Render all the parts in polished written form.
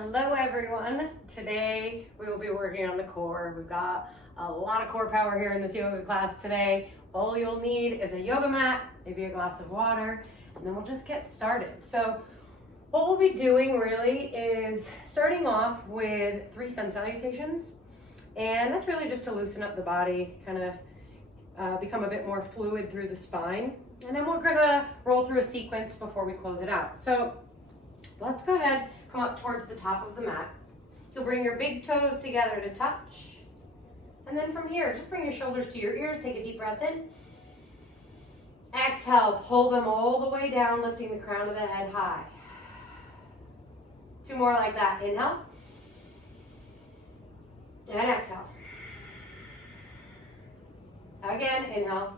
Hello everyone. Today we will be working on the core. We've got a lot of core power here in this yoga class today. All you'll need is a yoga mat, maybe a glass of water, and then we'll just get started. So what we'll be doing really is starting off with 3 sun salutations. And that's really just to loosen up the body, kind of become a bit more fluid through the spine. And then we're gonna roll through a sequence before we close it out. So let's go ahead, come up towards the top of the mat. You'll bring your big toes together to touch. And then from here, just bring your shoulders to your ears, take a deep breath in. Exhale, pull them all the way down, lifting the crown of the head high. 2 more like that. Inhale. And exhale. Again, inhale.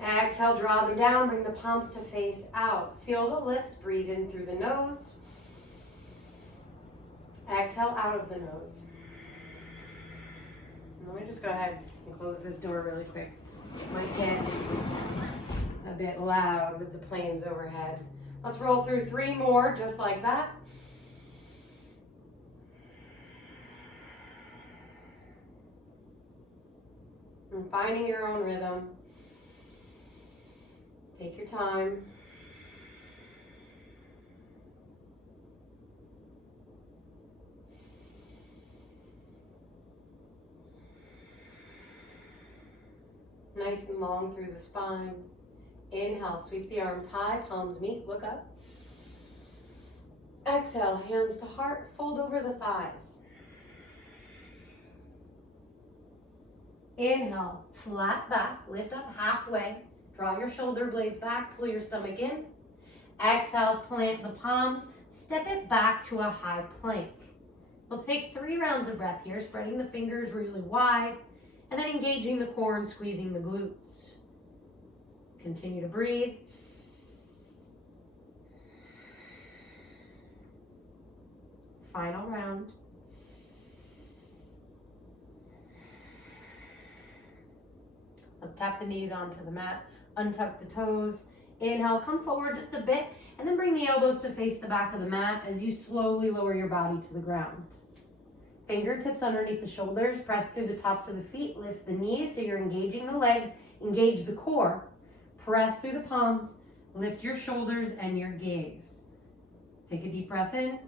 Exhale, draw them down, bring the palms to face out. Seal the lips, breathe in through the nose. Exhale out of the nose. Let me just go ahead and close this door really quick. Might get a bit loud with the planes overhead. Let's roll through 3 more, just like that. And finding your own rhythm. Take your time. Nice and long through the spine. Inhale, sweep the arms high, palms meet, look up. Exhale, hands to heart, fold over the thighs. Inhale, flat back, lift up halfway. Draw your shoulder blades back, pull your stomach in. Exhale, plant the palms, step it back to a high plank. We'll take 3 rounds of breath here, spreading the fingers really wide, and then engaging the core and squeezing the glutes. Continue to breathe. Final round. Let's tap the knees onto the mat. Untuck the toes. Inhale, come forward just a bit, and then bring the elbows to face the back of the mat as you slowly lower your body to the ground. Fingertips underneath the shoulders, press through the tops of the feet, lift the knees so you're engaging the legs, engage the core. Press through the palms, lift your shoulders and your gaze. Take a deep breath in.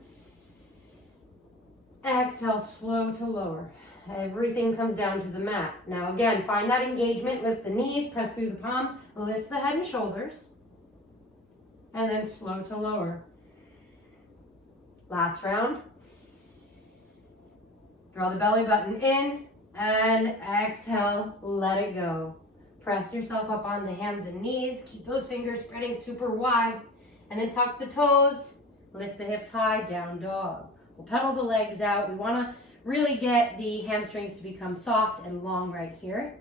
Exhale, slow to lower. Everything comes down to the mat. Now again, find that engagement, lift the knees, press through the palms, lift the head and shoulders, and then slow to lower. Last round. Draw the belly button in, and exhale, let it go. Press yourself up onto hands and knees, keep those fingers spreading super wide, and then tuck the toes, lift the hips high, down dog. We'll pedal the legs out. We want to really get the hamstrings to become soft and long right here.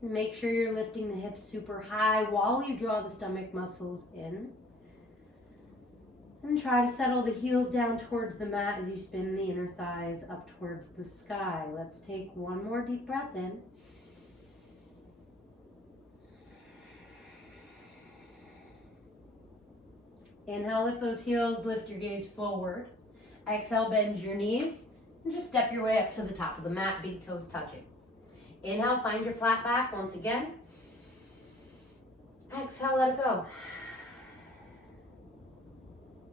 Make sure you're lifting the hips super high while you draw the stomach muscles in. And try to settle the heels down towards the mat as you spin the inner thighs up towards the sky. Let's take 1 more deep breath in. Inhale, lift those heels, lift your gaze forward. Exhale, bend your knees, and just step your way up to the top of the mat, big toes touching. Inhale, find your flat back once again. Exhale, let it go.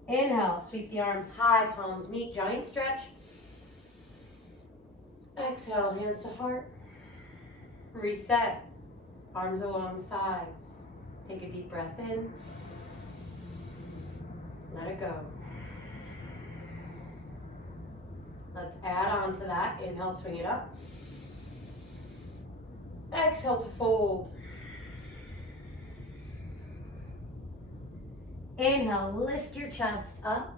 Inhale, sweep the arms high, palms meet, giant stretch. Exhale, hands to heart. Reset, arms along the sides. Take a deep breath in. Let it go. Let's add on to that. Inhale, swing it up. Exhale to fold. Inhale, lift your chest up.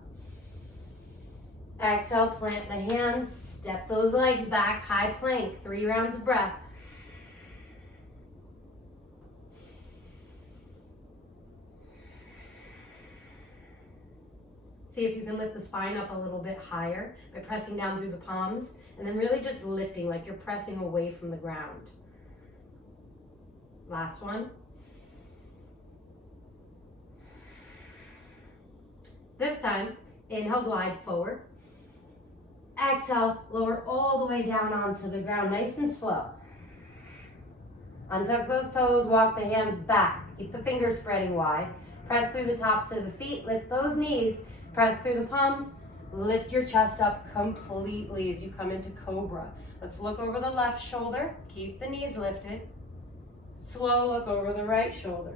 Exhale, plant the hands, step those legs back, high plank, 3 rounds of breath. See if you can lift the spine up a little bit higher by pressing down through the palms and then really just lifting like you're pressing away from the ground. Last one. This time, inhale, glide forward. Exhale, lower all the way down onto the ground, nice and slow. Untuck those toes, walk the hands back. Keep the fingers spreading wide. Press through the tops of the feet, lift those knees, press through the palms, lift your chest up completely as you come into cobra. Let's look over the left shoulder, keep the knees lifted. Slow look over the right shoulder.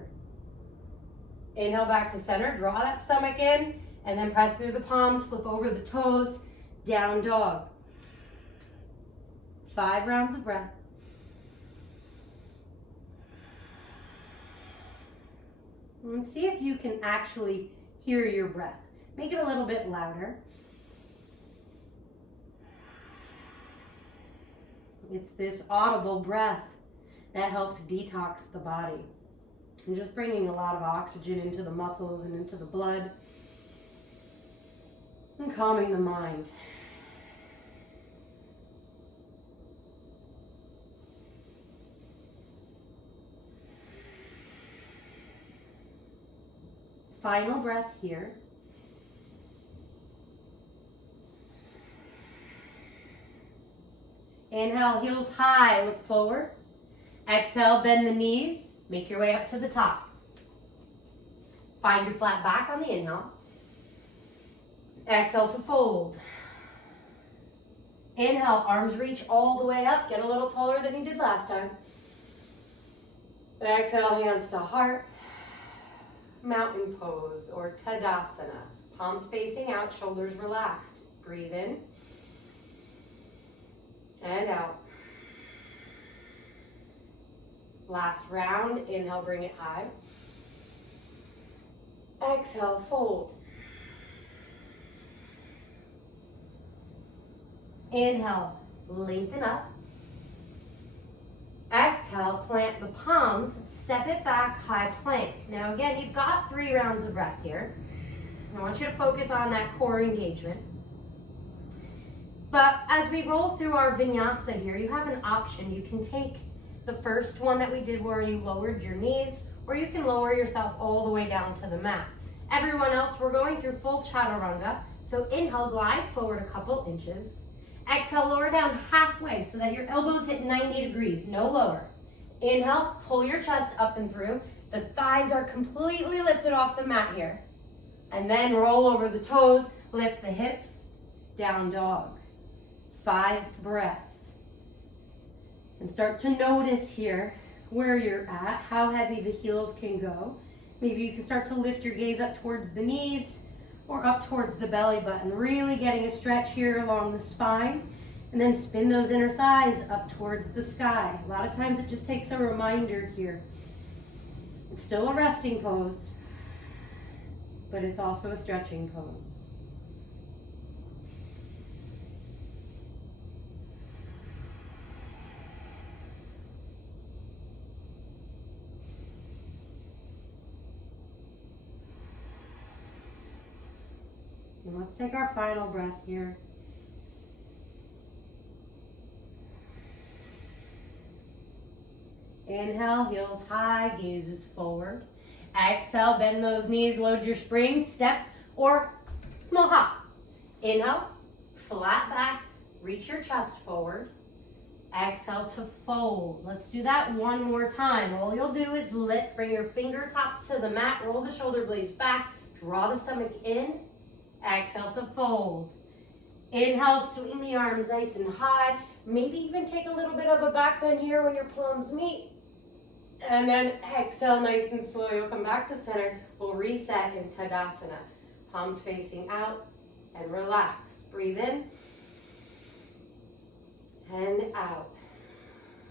Inhale back to center, draw that stomach in, and then press through the palms, flip over the toes, down dog. 5 rounds of breath. And see if you can actually hear your breath. Make it a little bit louder. It's this audible breath that helps detox the body. And just bringing a lot of oxygen into the muscles and into the blood. And calming the mind. Final breath here. Inhale, heels high, look forward. Exhale, bend the knees, make your way up to the top. Find your flat back on the inhale. Exhale to fold. Inhale, arms reach all the way up, get a little taller than you did last time. Exhale, hands to heart. Mountain pose or Tadasana. Palms facing out, shoulders relaxed. Breathe in and out. Last round, inhale, bring it high. Exhale, fold. Inhale, lengthen up. Exhale, plant the palms, step it back, high plank. Now again, you've got 3 rounds of breath here. I want you to focus on that core engagement. But as we roll through our vinyasa here, you have an option. You can take the first one that we did where you lowered your knees, or you can lower yourself all the way down to the mat. Everyone else, we're going through full chaturanga. So inhale, glide forward a couple inches. Exhale, lower down halfway so that your elbows hit 90 degrees, no lower. Inhale, pull your chest up and through. The thighs are completely lifted off the mat here. And then roll over the toes, lift the hips, down dog. 5 breaths. And start to notice here where you're at, how heavy the heels can go. Maybe you can start to lift your gaze up towards the knees or up towards the belly button, really getting a stretch here along the spine, and then spin those inner thighs up towards the sky. A lot of times it just takes a reminder here. It's still a resting pose, but it's also a stretching pose. And let's take our final breath here. Inhale, heels high, gazes forward. Exhale, bend those knees, load your spring, step or small hop. Inhale, flat back, reach your chest forward. Exhale to fold. Let's do that one more time. All you'll do is lift, bring your fingertips to the mat, roll the shoulder blades back, draw the stomach in. Exhale to fold. Inhale, swing the arms nice and high. Maybe even take a little bit of a back bend here when your palms meet. And then exhale nice and slow. You'll come back to center. We'll reset in Tadasana. Palms facing out and relax. Breathe in and out.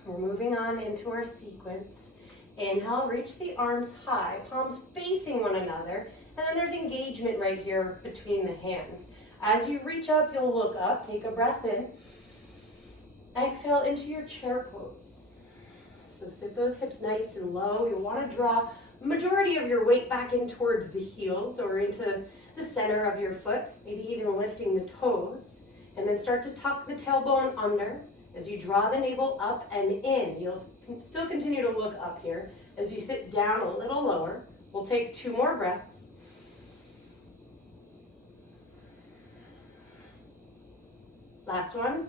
We're moving on into our sequence. Inhale, reach the arms high, palms facing one another. And then there's engagement right here between the hands. As you reach up, you'll look up, take a breath in. Exhale into your chair pose. So sit those hips nice and low. You'll want to draw majority of your weight back in towards the heels or into the center of your foot, maybe even lifting the toes, and then start to tuck the tailbone under as you draw the navel up and in. You'll still continue to look up here. As you sit down a little lower, we'll take 2 more breaths. Last one.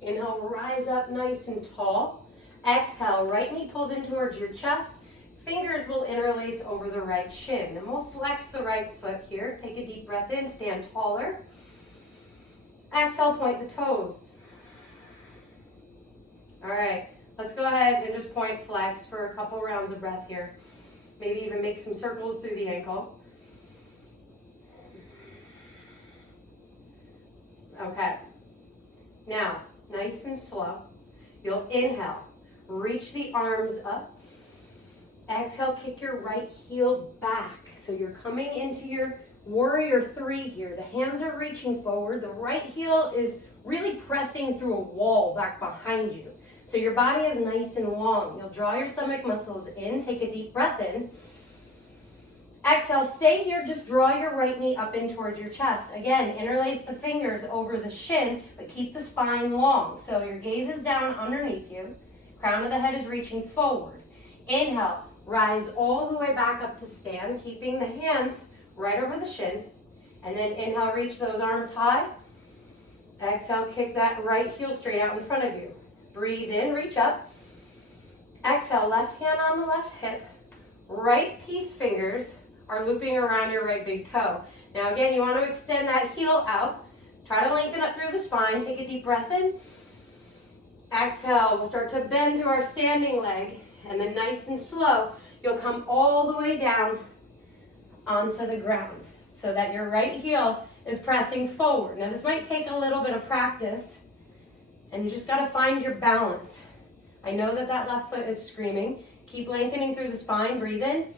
Inhale, rise up nice and tall. Exhale, right knee pulls in towards your chest. Fingers will interlace over the right shin. And we'll flex the right foot here. Take a deep breath in, stand taller. Exhale, point the toes. All right, let's go ahead and just point flex for a couple rounds of breath here. Maybe even make some circles through the ankle. Okay, now, nice and slow. You'll inhale, reach the arms up. Exhale, kick your right heel back. So you're coming into your warrior 3 here. The hands are reaching forward. The right heel is really pressing through a wall back behind you. So your body is nice and long. You'll draw your stomach muscles in. Take a deep breath in. Exhale, stay here. Just draw your right knee up in towards your chest. Again, interlace the fingers over the shin, but keep the spine long. So your gaze is down underneath you. Crown of the head is reaching forward. Inhale, rise all the way back up to stand, keeping the hands right over the shin. And then inhale, reach those arms high. Exhale, kick that right heel straight out in front of you. Breathe in, reach up. Exhale, left hand on the left hip. Right peace fingers are looping around your right big toe. Now again, you want to extend that heel out. Try to lengthen up through the spine. Take a deep breath in. Exhale, we'll start to bend through our standing leg. And then nice and slow, you'll come all the way down onto the ground so that your right heel is pressing forward. Now this might take a little bit of practice, and you just got to find your balance. I know that that left foot is screaming. Keep lengthening through the spine. Breathe in.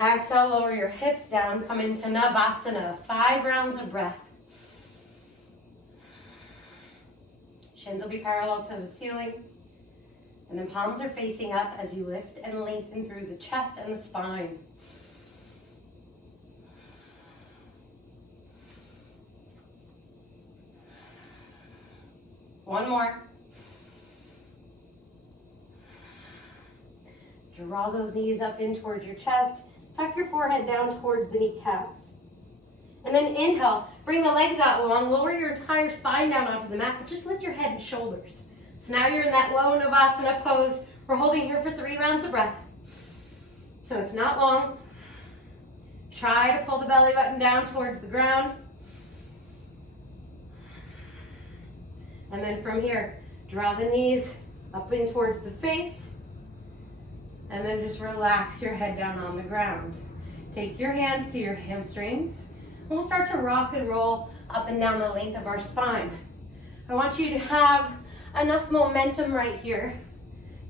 Exhale, lower your hips down. Come into Navasana. 5 rounds of breath. Shins will be parallel to the ceiling. And then palms are facing up as you lift and lengthen through the chest and the spine. One more. Draw those knees up in towards your chest. Tuck your forehead down towards the kneecaps. And then inhale, bring the legs out long, lower your entire spine down onto the mat, but just lift your head and shoulders. So now you're in that low Navasana pose. We're holding here for 3 rounds of breath. So it's not long. Try to pull the belly button down towards the ground. And then from here, draw the knees up in towards the face. And then just relax your head down on the ground. Take your hands to your hamstrings. And we'll start to rock and roll up and down the length of our spine. I want you to have enough momentum right here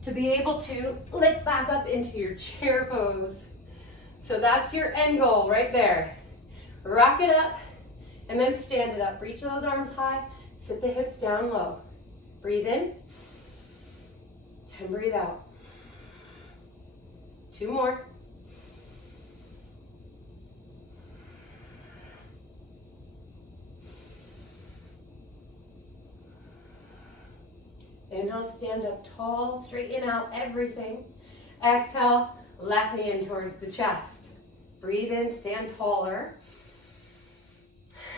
to be able to lift back up into your chair pose. So that's your end goal right there. Rock it up and then stand it up. Reach those arms high, sit the hips down low. Breathe in and breathe out. 2 more. Inhale, stand up tall, straighten out everything. Exhale, left knee in towards the chest. Breathe in, stand taller.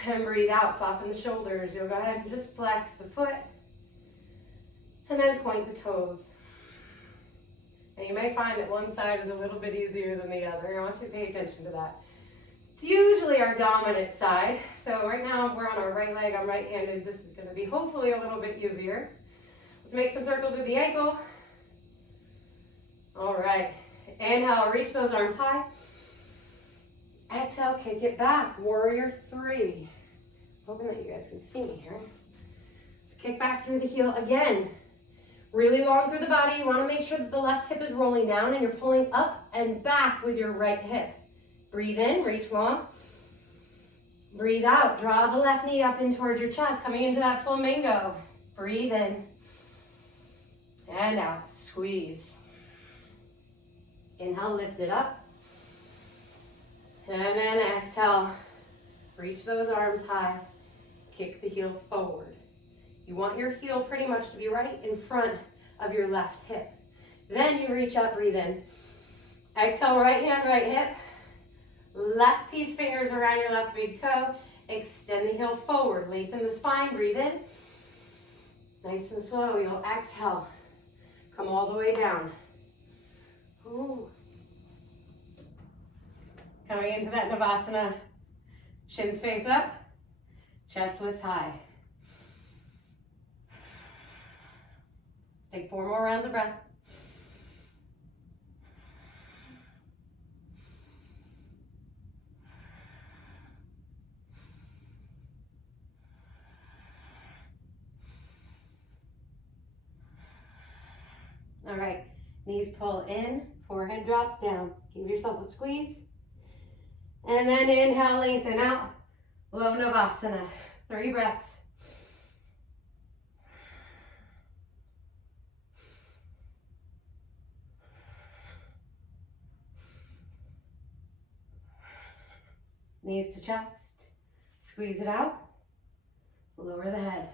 And breathe out, soften the shoulders. You'll go ahead and just flex the foot. And then point the toes. And you may find that one side is a little bit easier than the other. I want you to pay attention to that. It's usually our dominant side. So right now we're on our right leg. I'm right-handed. This is going to be hopefully a little bit easier. Let's make some circles with the ankle. All right. Inhale, reach those arms high. Exhale, kick it back. Warrior 3. Hoping that you guys can see me here. Let's kick back through the heel again. Really long through the body. You want to make sure that the left hip is rolling down and you're pulling up and back with your right hip. Breathe in, reach long. Breathe out. Draw the left knee up in towards your chest, coming into that flamingo. Breathe in. And out. Squeeze. Inhale, lift it up. And then exhale, reach those arms high. Kick the heel forward. You want your heel pretty much to be right in front of your left hip. Then you reach up, breathe in. Exhale, right hand, right hip. Left piece fingers around your left big toe. Extend the heel forward. Lengthen the spine, breathe in. Nice and slow, you'll exhale. Come all the way down. Ooh. Coming into that Navasana. Shins face up. Chest lifts high. Let's take 4 more rounds of breath. All right, knees pull in, forehead drops down. Give yourself a squeeze. And then inhale, lengthen out. Low Navasana. 3 breaths. Knees to chest. Squeeze it out. Lower the head.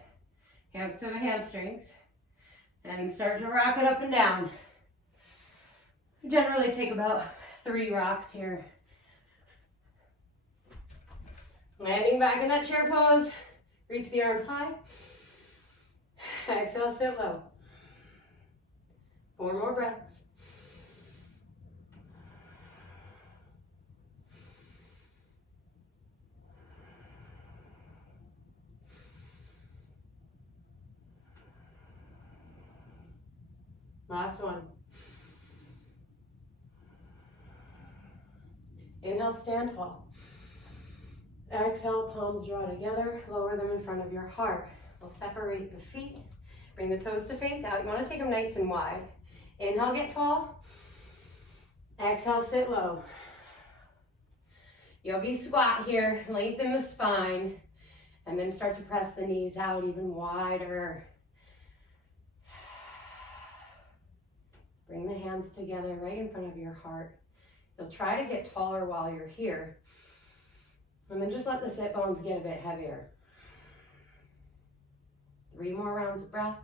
Hands to the hamstrings. And start to rock it up and down. We generally take about 3 rocks here. Landing back in that chair pose. Reach the arms high. Exhale, sit low. 4 more breaths. Last one. Inhale, stand tall. Exhale, palms draw together. Lower them in front of your heart. We'll separate the feet. Bring the toes to face out. You want to take them nice and wide. Inhale, get tall. Exhale, sit low. Yogi Squat here. Lengthen the spine. And then start to press the knees out even wider. Bring the hands together right in front of your heart. You'll try to get taller while you're here. And then just let the sit bones get a bit heavier. 3 more rounds of breath.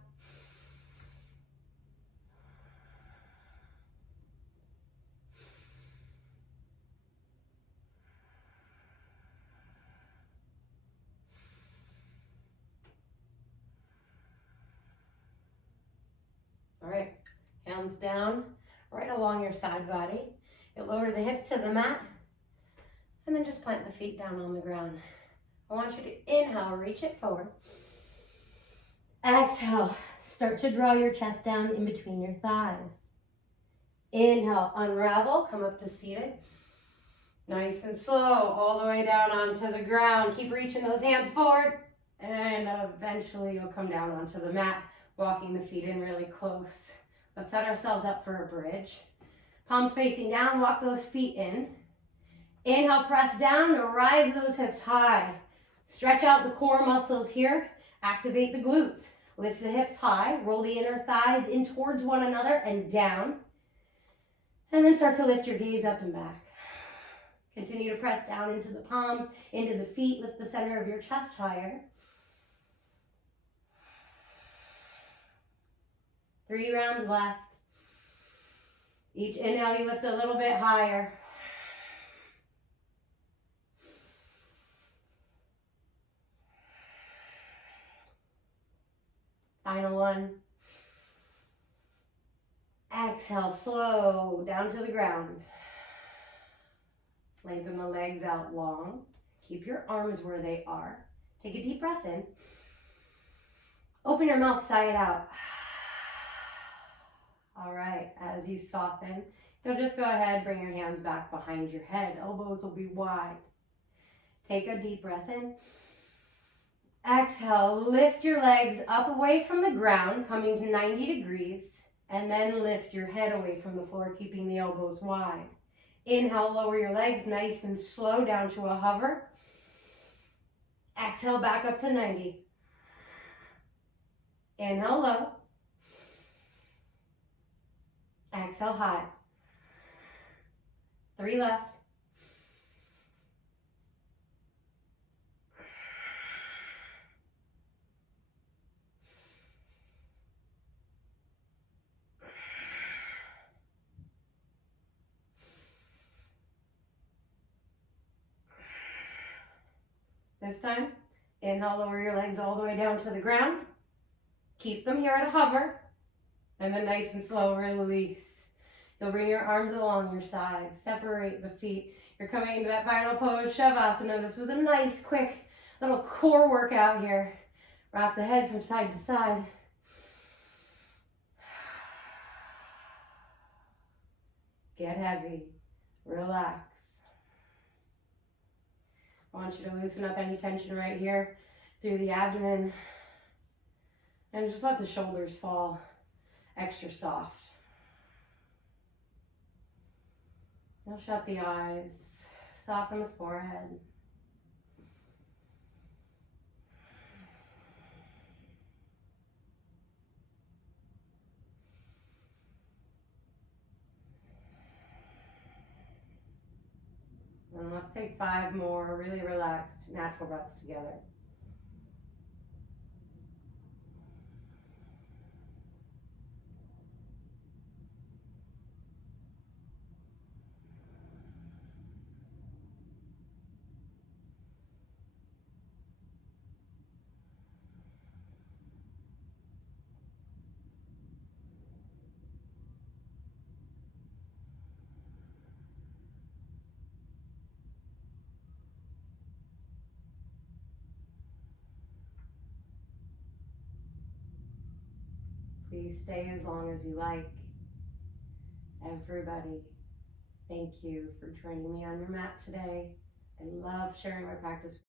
All right, hands down, right along your side body. You'll lower the hips to the mat, and then just plant the feet down on the ground. I want you to inhale, reach it forward. Exhale, start to draw your chest down in between your thighs. Inhale, unravel, come up to seated. Nice and slow, all the way down onto the ground. Keep reaching those hands forward, and eventually you'll come down onto the mat, walking the feet in really close. Let's set ourselves up for a bridge. Palms facing down, walk those feet in. Inhale, press down, rise those hips high. Stretch out the core muscles here. Activate the glutes. Lift the hips high, roll the inner thighs in towards one another and down. And then start to lift your gaze up and back. Continue to press down into the palms, into the feet. Lift the center of your chest higher. 3 rounds left. Each inhale, you lift a little bit higher. Final one. Exhale, slow down to the ground. Lengthen the legs out long. Keep your arms where they are. Take a deep breath in. Open your mouth side out. All right, as you soften, you'll just go ahead, bring your hands back behind your head. Elbows will be wide. Take a deep breath in. Exhale, lift your legs up away from the ground, coming to 90 degrees, and then lift your head away from the floor, keeping the elbows wide. Inhale, lower your legs nice and slow down to a hover. Exhale, back up to 90. Inhale, low. Exhale, high. 3 left. This time, inhale, lower your legs all the way down to the ground. Keep them here at a hover. And then nice and slow, release. You'll bring your arms along your sides, separate the feet. You're coming into that final pose, Shavasana. This was a nice, quick little core workout here. Rock the head from side to side. Get heavy, relax. I want you to loosen up any tension right here through the abdomen. And just let the shoulders fall extra soft. Now shut the eyes, soften the forehead. And let's take 5 more really relaxed, natural breaths together. Please stay as long as you like. Everybody, thank you for joining me on your mat today. I love sharing my practice